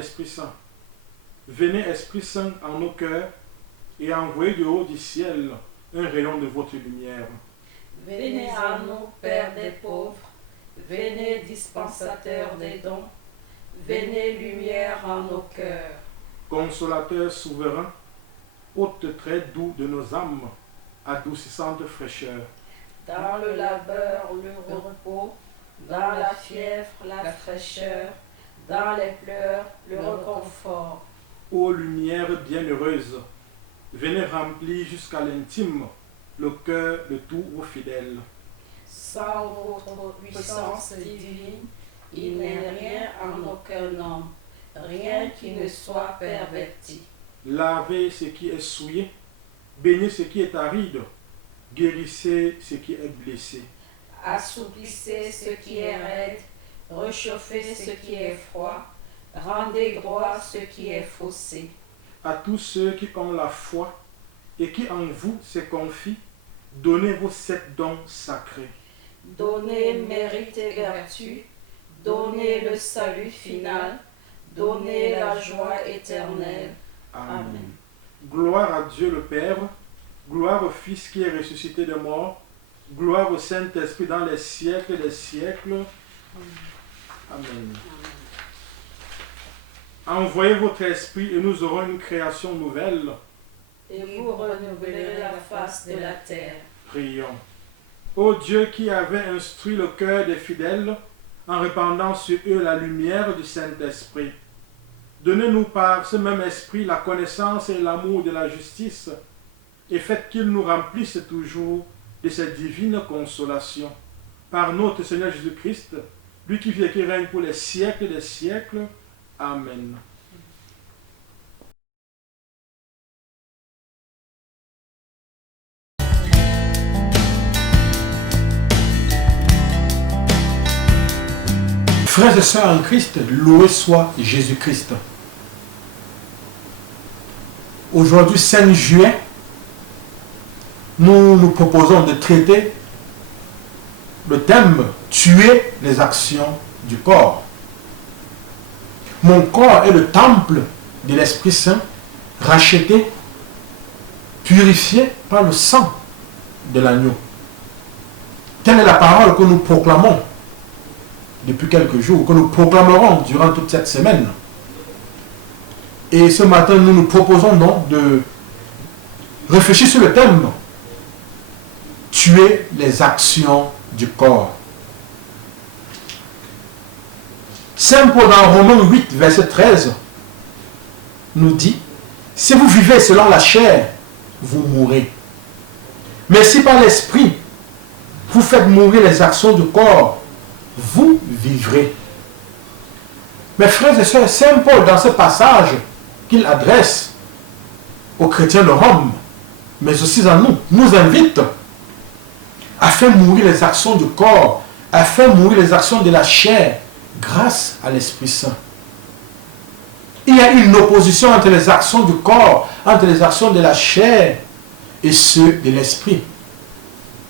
l'Esprit Saint. Venez, Esprit Saint, en nos cœurs et envoyez du haut du ciel un rayon de votre lumière. Venez à nous, Père des pauvres, venez, dispensateur des dons, venez, lumière en nos cœurs. Consolateur souverain, hôte très doux de nos âmes, adoucissante fraîcheur. Dans le labeur, le repos, dans la fièvre, la fraîcheur, dans les pleurs, le réconfort. Ô lumière bienheureuse, venez remplir jusqu'à l'intime le cœur de tous vos fidèles. Sans votre puissance divine, il n'est rien en aucun homme, rien qui ne soit perverti. Lavez ce qui est souillé, baignez ce qui est aride, guérissez ce qui est blessé. Assouplissez ce qui est raide, réchauffez ce qui est froid, rendez droit ce qui est faussé. À tous ceux qui ont la foi et qui en vous se confient, donnez vos 7 dons sacrés. Donnez mérite et vertu, donnez le salut final, donnez la joie éternelle. Amen. Gloire à Dieu le Père, gloire au Fils qui est ressuscité des morts, gloire au Saint-Esprit dans les siècles des siècles. Amen. Envoyez votre esprit et nous aurons une création nouvelle. Et vous renouvelerez la face de la terre. Prions. Ô Dieu qui avait instruit le cœur des fidèles en répandant sur eux la lumière du Saint-Esprit, donnez-nous par ce même esprit la connaissance et l'amour de la justice et faites qu'il nous remplisse toujours de cette divine consolation. Par notre Seigneur Jésus-Christ, lui qui vit et qui règne pour les siècles des siècles. Amen. Frères et sœurs en Christ, loué soit Jésus-Christ. Aujourd'hui, 5 juillet, nous nous proposons de traiter le thème « Tuer les actions du corps ». Mon corps est le temple de l'Esprit Saint, racheté, purifié par le sang de l'agneau. Telle est la parole que nous proclamons depuis quelques jours, que nous proclamerons durant toute cette semaine. Et ce matin, nous nous proposons donc de réfléchir sur le thème « Tuer les actions du corps ». Saint Paul dans Romains 8, verset 13, nous dit « Si vous vivez selon la chair, vous mourrez. Mais si par l'esprit, vous faites mourir les actions du corps, vous vivrez. » Mes frères et sœurs, Saint Paul, dans ce passage qu'il adresse aux chrétiens de Rome, mais aussi à nous, nous invite à faire mourir les actions du corps, à faire mourir les actions de la chair, grâce à l'Esprit Saint. Il y a une opposition entre les actions du corps, entre les actions de la chair et ceux de l'Esprit.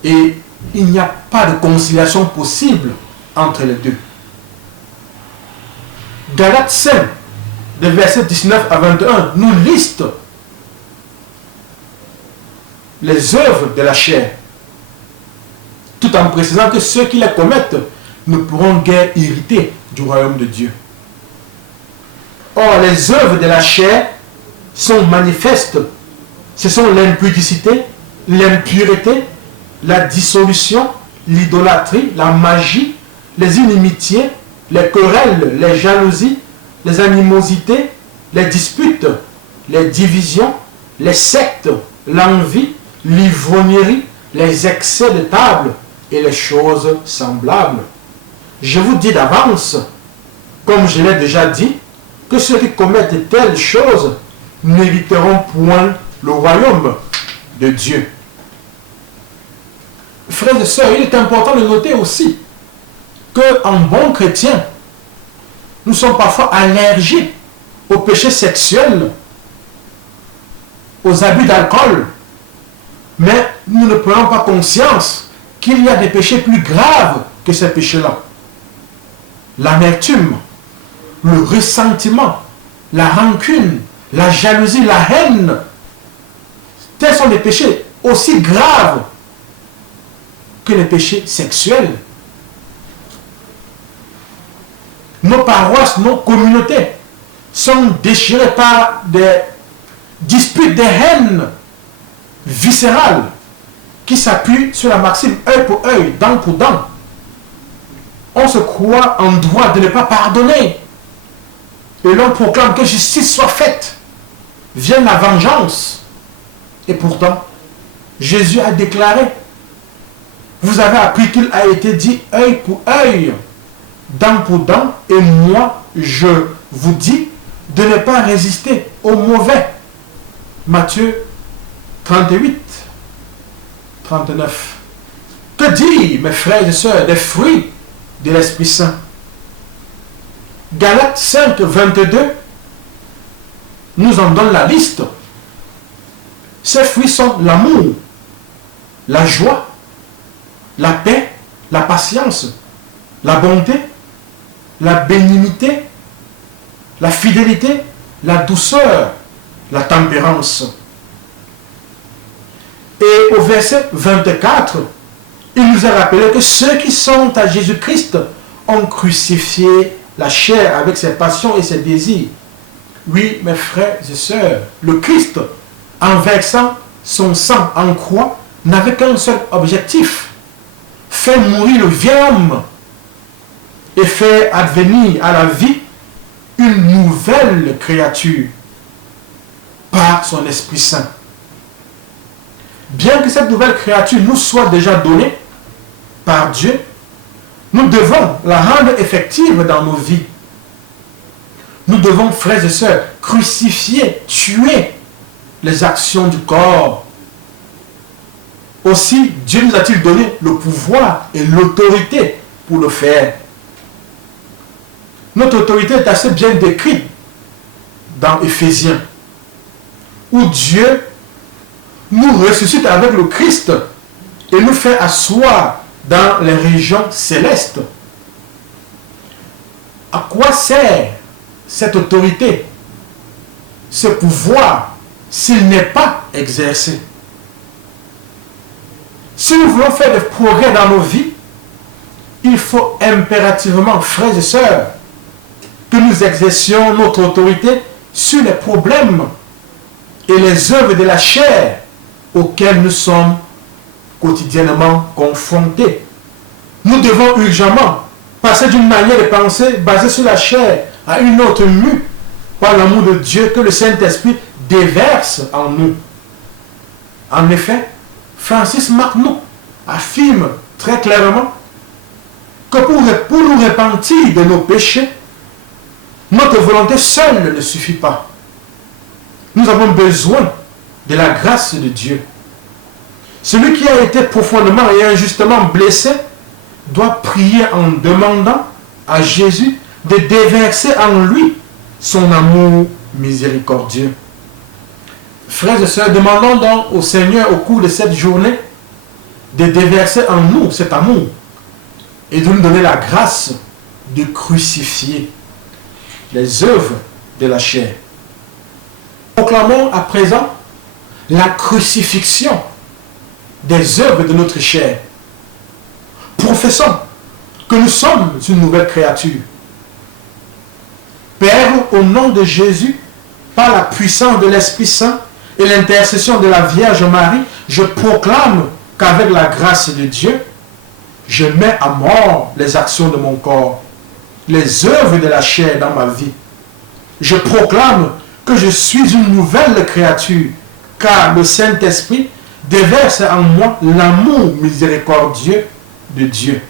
Et il n'y a pas de conciliation possible entre les deux. Galates 5, de versets 19 à 21, nous liste les œuvres de la chair, tout en précisant que ceux qui les commettent ne pourront guère hériter du royaume de Dieu. Or, les œuvres de la chair sont manifestes. Ce sont l'impudicité, l'impureté, la dissolution, l'idolâtrie, la magie, les inimitiés, les querelles, les jalousies, les animosités, les disputes, les divisions, les sectes, l'envie, l'ivrognerie, les excès de table et les choses semblables. Je vous dis d'avance, comme je l'ai déjà dit, que ceux qui commettent de telles choses n'hériteront point le royaume de Dieu. Frères et sœurs, il est important de noter aussi qu'en bon chrétien, nous sommes parfois allergiques aux péchés sexuels, aux abus d'alcool, mais nous ne prenons pas conscience qu'il y a des péchés plus graves que ces péchés-là. L'amertume, le ressentiment, la rancune, la jalousie, la haine. Tels sont des péchés aussi graves que les péchés sexuels. Nos paroisses, nos communautés sont déchirées par des disputes, des haines viscérales qui s'appuient sur la maxime œil pour œil, dent pour dent. On se croit en droit de ne pas pardonner. Et l'on proclame que justice soit faite. Vienne la vengeance. Et pourtant, Jésus a déclaré, vous avez appris qu'il a été dit œil pour œil, dent pour dent, et moi, je vous dis de ne pas résister au mauvais. Matthieu 38, 39. Que dire, mes frères et sœurs, des fruits de l'Esprit Saint? Galates 5, 22 nous en donne la liste. Ces fruits sont l'amour, la joie, la paix, la patience, la bonté, la bénignité, la fidélité, la douceur, la tempérance. Et au verset 24, il nous a rappelé que ceux qui sont à Jésus-Christ ont crucifié la chair avec ses passions et ses désirs. Oui, mes frères et sœurs, le Christ, en versant son sang en croix, n'avait qu'un seul objectif: faire mourir le vieil homme et faire advenir à la vie une nouvelle créature par son Esprit Saint. Bien que cette nouvelle créature nous soit déjà donnée par Dieu, nous devons la rendre effective dans nos vies. Nous devons, frères et sœurs, crucifier, tuer les actions du corps. Aussi, Dieu nous a-t-il donné le pouvoir et l'autorité pour le faire. Notre autorité est assez bien décrite dans Éphésiens, où Dieu nous ressuscite avec le Christ et nous fait asseoir dans les régions célestes. À quoi sert cette autorité, ce pouvoir, s'il n'est pas exercé? Si nous voulons faire des progrès dans nos vies, il faut impérativement, frères et sœurs, que nous exercions notre autorité sur les problèmes et les œuvres de la chair auxquelles nous sommes quotidiennement confrontés. Nous devons urgemment passer d'une manière de penser basée sur la chair à une autre mue par l'amour de Dieu que le Saint-Esprit déverse en nous. En effet, Francis Marteau affirme très clairement que pour nous repentir de nos péchés, notre volonté seule ne suffit pas. Nous avons besoin de la grâce de Dieu. Celui qui a été profondément et injustement blessé doit prier en demandant à Jésus de déverser en lui son amour miséricordieux. Frères et sœurs, demandons donc au Seigneur au cours de cette journée de déverser en nous cet amour et de nous donner la grâce de crucifier les œuvres de la chair. Proclamons à présent la crucifixion des œuvres de notre chair. Professons que nous sommes une nouvelle créature. Père, au nom de Jésus, par la puissance de l'Esprit Saint et l'intercession de la Vierge Marie, je proclame qu'avec la grâce de Dieu, je mets à mort les actions de mon corps, les œuvres de la chair dans ma vie. Je proclame que je suis une nouvelle créature, car le Saint-Esprit déverse en moi l'amour miséricordieux de Dieu.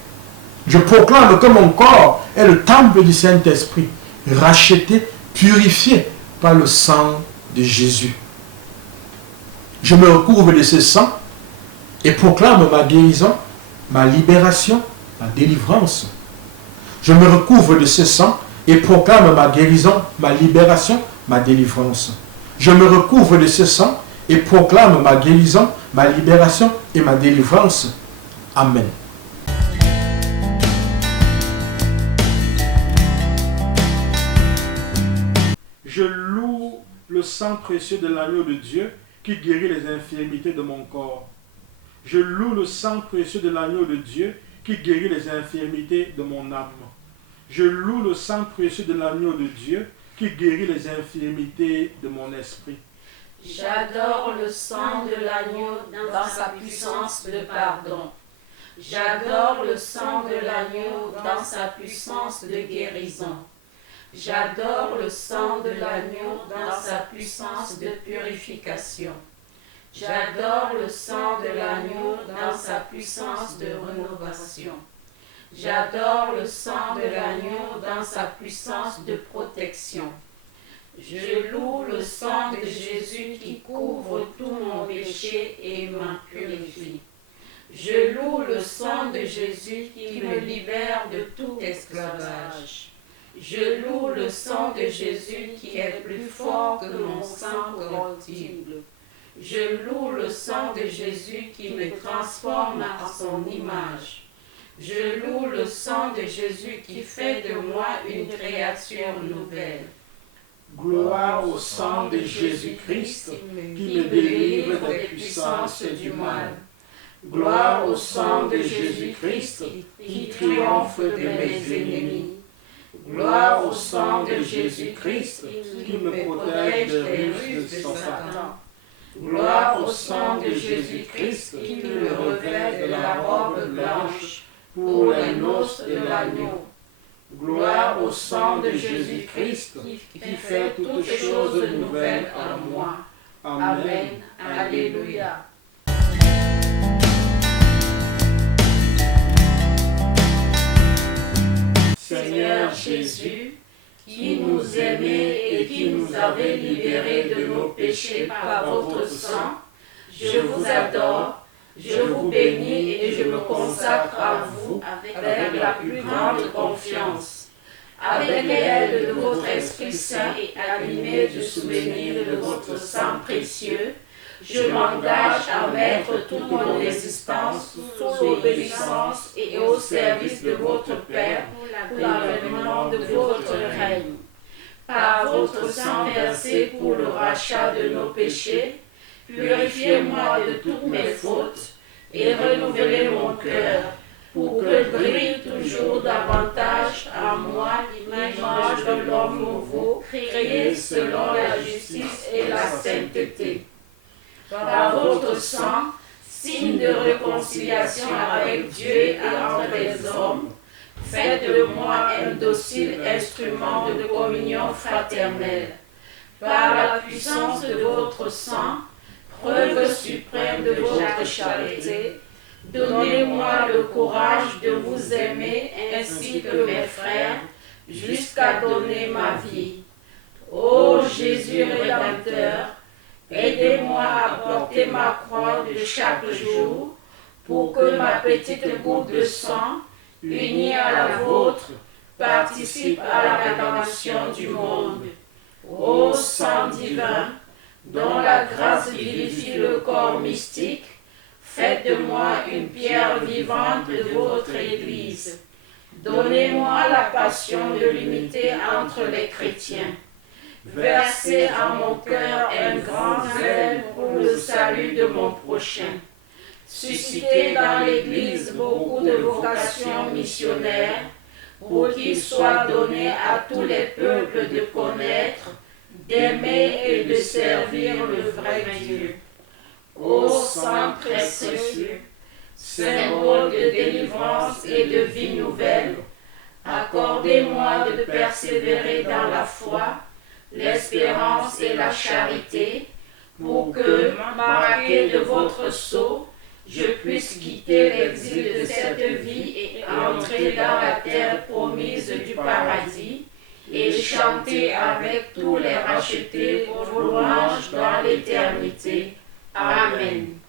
Je proclame que mon corps est le temple du Saint-Esprit, racheté, purifié par le sang de Jésus. Je me recouvre de ce sang et proclame ma guérison, ma libération, ma délivrance. Je me recouvre de ce sang et proclame ma guérison, ma libération, ma délivrance. Je me recouvre de ce sang et proclame ma guérison, ma libération et ma délivrance. Amen. Je loue le sang précieux de l'agneau de Dieu qui guérit les infirmités de mon corps. Je loue le sang précieux de l'agneau de Dieu qui guérit les infirmités de mon âme. Je loue le sang précieux de l'agneau de Dieu qui guérit les infirmités de mon esprit. J'adore le sang de l'agneau dans sa puissance de pardon. J'adore le sang de l'agneau dans sa puissance de guérison. J'adore le sang de l'agneau dans sa puissance de purification. J'adore le sang de l'agneau dans sa puissance de rénovation. J'adore le sang de l'agneau dans sa puissance de protection. Je loue le sang de Jésus qui couvre tout mon péché et m'en purifie. Je loue le sang de Jésus qui me libère de tout esclavage. Je loue le sang de Jésus qui est plus fort que mon sang corruptible. Je loue le sang de Jésus qui me transforme à son image. Je loue le sang de Jésus qui fait de moi une créature nouvelle. Gloire au sang de Jésus-Christ qui me délivre des puissances du mal. Gloire au sang de Jésus-Christ qui triomphe de mes ennemis. Gloire au sang de Jésus-Christ qui me protège des ruses de Satan. Gloire au sang de Jésus-Christ qui me revêt de la robe blanche pour les noces de l'agneau. Gloire au sang de Jésus-Christ qui fait toutes choses nouvelles en moi. Amen. Alléluia. Seigneur Jésus, qui nous aimait et qui nous avait libérés de nos péchés par votre sang, je vous adore, je vous bénis et je me consacre à vous avec la plus grande confiance. Avec l'aide de votre Esprit Saint et animé du souvenir de votre sang précieux, je m'engage à mettre toute mon existence sous l'obéissance et au service de votre Père pour l'avènement de votre règne. Par votre sang versé pour le rachat de nos péchés, purifiez-moi de toutes mes fautes et renouvelez mon cœur pour que brille toujours davantage en moi l'image de l'homme nouveau, créé selon la justice et la sainteté. Par votre sang, signe de réconciliation avec Dieu et entre les hommes, faites de moi un docile instrument de communion fraternelle. Par la puissance de votre sang, preuve suprême de votre charité, donnez-moi le courage de vous aimer ainsi que mes frères, jusqu'à donner ma vie. Ô Jésus Rédempteur, aidez-moi à porter ma croix de chaque jour pour que ma petite goutte de sang, unie à la vôtre, participe à la rédemption du monde. Ô sang divin, dont la grâce vivifie le corps mystique, faites de moi une pierre vivante de votre Église. Donnez-moi la passion de l'unité entre les chrétiens. Versez en mon cœur un grand zèle pour le salut de mon prochain. Suscitez dans l'Église beaucoup de vocations missionnaires pour qu'il soit donné à tous les peuples de connaître, d'aimer et de servir le vrai Dieu. Ô sang précieux, symbole de délivrance et de vie nouvelle, accordez-moi de persévérer dans la foi, l'espérance et la charité, pour que, marqué de votre sceau, je puisse quitter l'exil de cette vie et entrer dans la terre promise du paradis, et chanter avec tous les rachetés vos louanges dans l'éternité. Amen.